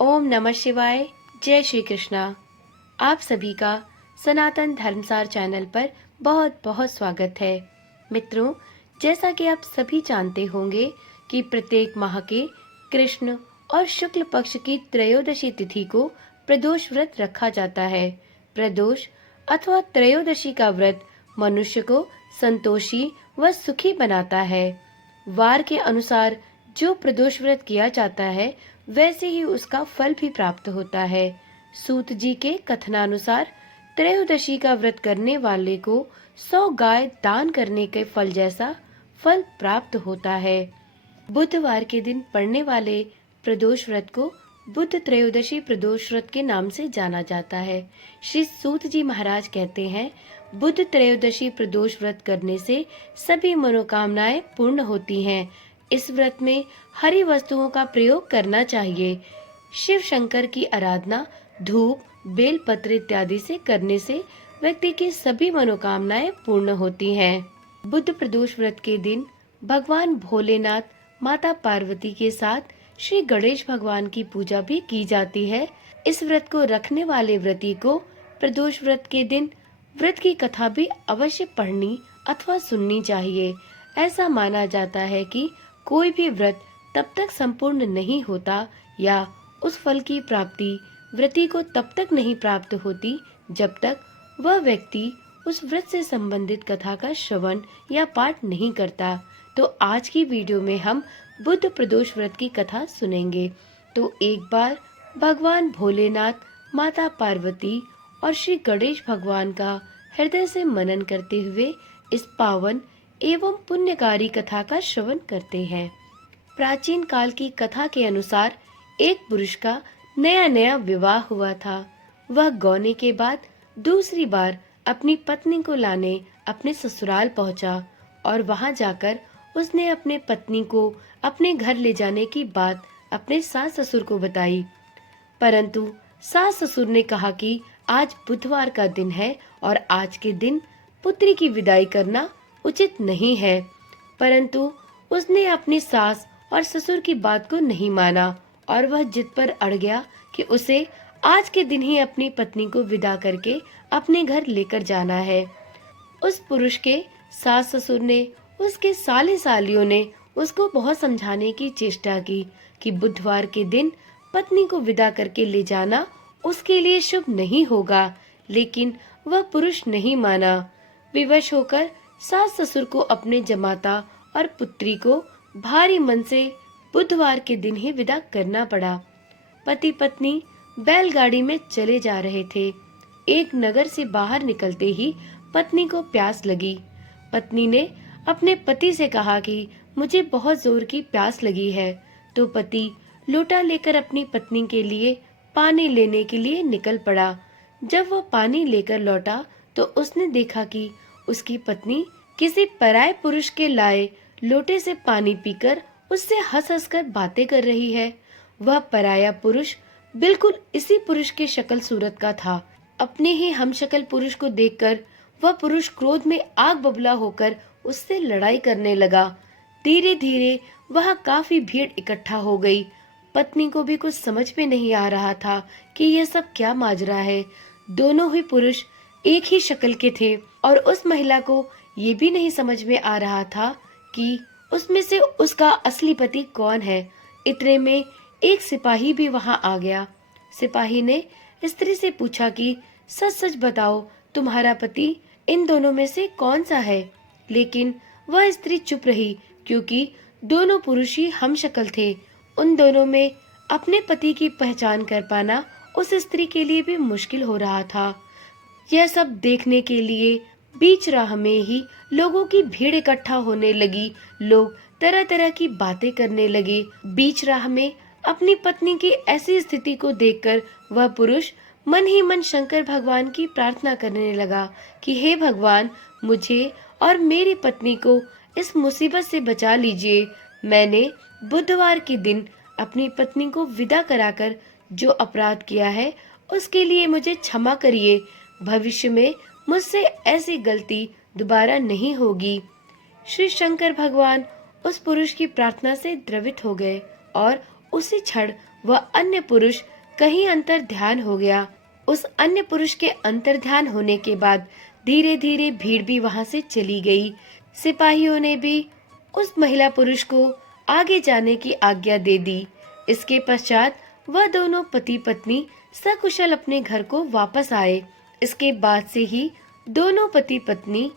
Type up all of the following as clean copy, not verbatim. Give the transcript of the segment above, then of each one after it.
ओम नमः शिवाय। जय श्री कृष्णा। आप सभी का सनातन धर्मसार चैनल पर बहुत बहुत स्वागत है। मित्रों, जैसा कि आप सभी जानते होंगे कि प्रत्येक माह के कृष्ण और शुक्ल पक्ष की त्रयोदशी तिथि को प्रदोष व्रत रखा जाता है। प्रदोष अथवा त्रयोदशी का व्रत मनुष्य को संतोषी व सुखी बनाता है। वार के अनुसार जो प्रदोष व्रत किया जाता है वैसे ही उसका फल भी प्राप्त होता है। सूत जी के कथनानुसार त्रयोदशी का व्रत करने वाले को 100 गाय दान करने के फल जैसा फल प्राप्त होता है। बुधवार के दिन पड़ने वाले प्रदोष व्रत को बुध त्रयोदशी प्रदोष व्रत के नाम से जाना जाता है। श्री सूत जी महाराज कहते हैं, बुध त्रयोदशी प्रदोष व्रत करने से सभी मनोकामनाएं पूर्ण होती हैं। इस व्रत में हरी वस्तुओं का प्रयोग करना चाहिए। शिव शंकर की आराधना धूप, बेल पत्र इत्यादि से करने से व्यक्ति की सभी मनोकामनाएं पूर्ण होती हैं। बुध प्रदोष व्रत के दिन भगवान भोलेनाथ, माता पार्वती के साथ श्री गणेश भगवान की पूजा भी की जाती है। इस व्रत को रखने वाले व्रती को प्रदोष व्रत के दिन व्रत की कथा भी अवश्य पढ़नी अथवा सुननी चाहिए। ऐसा माना जाता है कि कोई भी व्रत तब तक संपूर्ण नहीं होता या उस फल की प्राप्ति व्रती को तब तक नहीं प्राप्त होती जब तक वह व्यक्ति उस व्रत से संबंधित कथा का श्रवण या पाठ नहीं करता। तो आज की वीडियो में हम बुध प्रदोष व्रत की कथा सुनेंगे। तो एक बार भगवान भोलेनाथ, माता पार्वती और श्री गणेश भगवान का हृदय से मनन करते हुए इस पावन एवं पुण्यकारी कथा का श्रवण करते हैं। प्राचीन काल की कथा के अनुसार एक पुरुष का नया नया विवाह हुआ था। वह गौने के बाद दूसरी बार अपनी पत्नी को लाने अपने ससुराल पहुंचा और वहां जाकर उसने अपने पत्नी को अपने घर ले जाने की बात अपने सास ससुर को बताई। परंतु सास ससुर ने कहा कि आज बुधवार का दिन है और आज के दिन पुत्री की विदाई करना उचित नहीं है। परंतु उसने अपनी सास और ससुर की बात को नहीं माना और वह जिद पर अड़ गया कि उसे आज के दिन ही अपनी पत्नी को विदा करके अपने घर लेकर जाना है। उस पुरुष के सास ससुर ने, उसके साले सालियों ने उसको बहुत समझाने की चेष्टा की कि बुधवार के दिन पत्नी को विदा करके ले जाना उसके लिए शुभ नहीं होगा, लेकिन वह पुरुष नहीं माना। विवश होकर सास ससुर को अपने जमाता और पुत्री को भारी मन से बुधवार के दिन ही विदा करना पड़ा। पति पत्नी बैलगाड़ी में चले जा रहे थे। एक नगर से बाहर निकलते ही पत्नी को प्यास लगी। पत्नी ने अपने पति से कहा कि मुझे बहुत जोर की प्यास लगी है। तो पति लोटा लेकर अपनी पत्नी के लिए पानी लेने के लिए निकल पड़ा। जब वह पानी लेकर लौटा तो उसने देखा कि उसकी पत्नी किसी पराये पुरुष के लाए लोटे से पानी पीकर उससे हंस हंस कर बातें कर रही है। वह पराया पुरुष बिल्कुल इसी पुरुष के शक्ल सूरत का था। अपने ही हमशक्ल पुरुष को देखकर वह पुरुष क्रोध में आग बबूला होकर उससे लड़ाई करने लगा। धीरे धीरे वहां काफी भीड़ इकट्ठा हो गई। पत्नी को भी कुछ समझ में नहीं आ रहा था कि यह सब क्या माजरा है। दोनों ही पुरुष एक ही शक्ल के थे और उस महिला को ये भी नहीं समझ में आ रहा था कि उसमें से उसका असली पति कौन है। इतने में एक सिपाही भी वहां आ गया। सिपाही ने स्त्री से पूछा कि सच सच बताओ, तुम्हारा पति इन दोनों में से कौन सा है। लेकिन वह स्त्री चुप रही क्योंकि दोनों पुरुष ही हमशक्ल थे। उन दोनों में अपने पति की पहचान कर पाना उस स्त्री के लिए भी मुश्किल हो रहा था। यह सब देखने के लिए बीच राह में ही लोगों की भीड़ इकट्ठा होने लगी। लोग तरह तरह की बातें करने लगे। बीच राह में अपनी पत्नी की ऐसी स्थिति को देखकर वह पुरुष मन ही मन शंकर भगवान की प्रार्थना करने लगा कि हे भगवान, मुझे और मेरी पत्नी को इस मुसीबत से बचा लीजिए। मैंने बुधवार के दिन अपनी पत्नी को विदा कराकर जो अपराध किया है उसके लिए मुझे क्षमा करिए। भविष्य में मुझसे ऐसी गलती दोबारा नहीं होगी। श्री शंकर भगवान उस पुरुष की प्रार्थना से द्रवित हो गए और उसी क्षण वह अन्य पुरुष कहीं अंतर ध्यान हो गया। उस अन्य पुरुष के अंतर ध्यान होने के बाद धीरे धीरे भीड़ भी वहां से चली गई। सिपाहियों ने भी उस महिला पुरुष को आगे जाने की आज्ञा दे दी। इसके पश्चात वह दोनों पति पत्नी सकुशल अपने घर को वापस आए। इसके बाद से ही दोनों पति पत्नी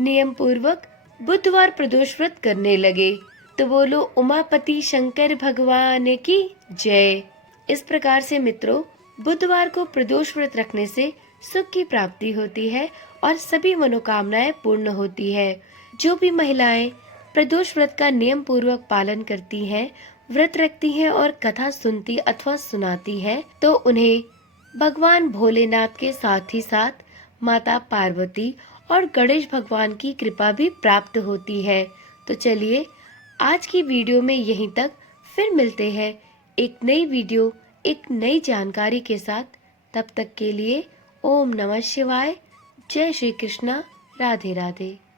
नियम पूर्वक बुधवार प्रदोष व्रत करने लगे। तो बोलो उमापति शंकर भगवान की जय। इस प्रकार से मित्रों, बुधवार को प्रदोष व्रत रखने से सुख की प्राप्ति होती है और सभी मनोकामनाएं पूर्ण होती है। जो भी महिलाएं प्रदोष व्रत का नियम पूर्वक पालन करती हैं, व्रत रखती हैं और कथा सुनती अथवा सुनाती हैं, तो उन्हें भगवान भोलेनाथ के साथ ही साथ माता पार्वती और गणेश भगवान की कृपा भी प्राप्त होती है। तो चलिए आज की वीडियो में यहीं तक, फिर मिलते हैं एक नई वीडियो एक नई जानकारी के साथ। तब तक के लिए ओम नमः शिवाय, जय श्री कृष्णा, राधे राधे।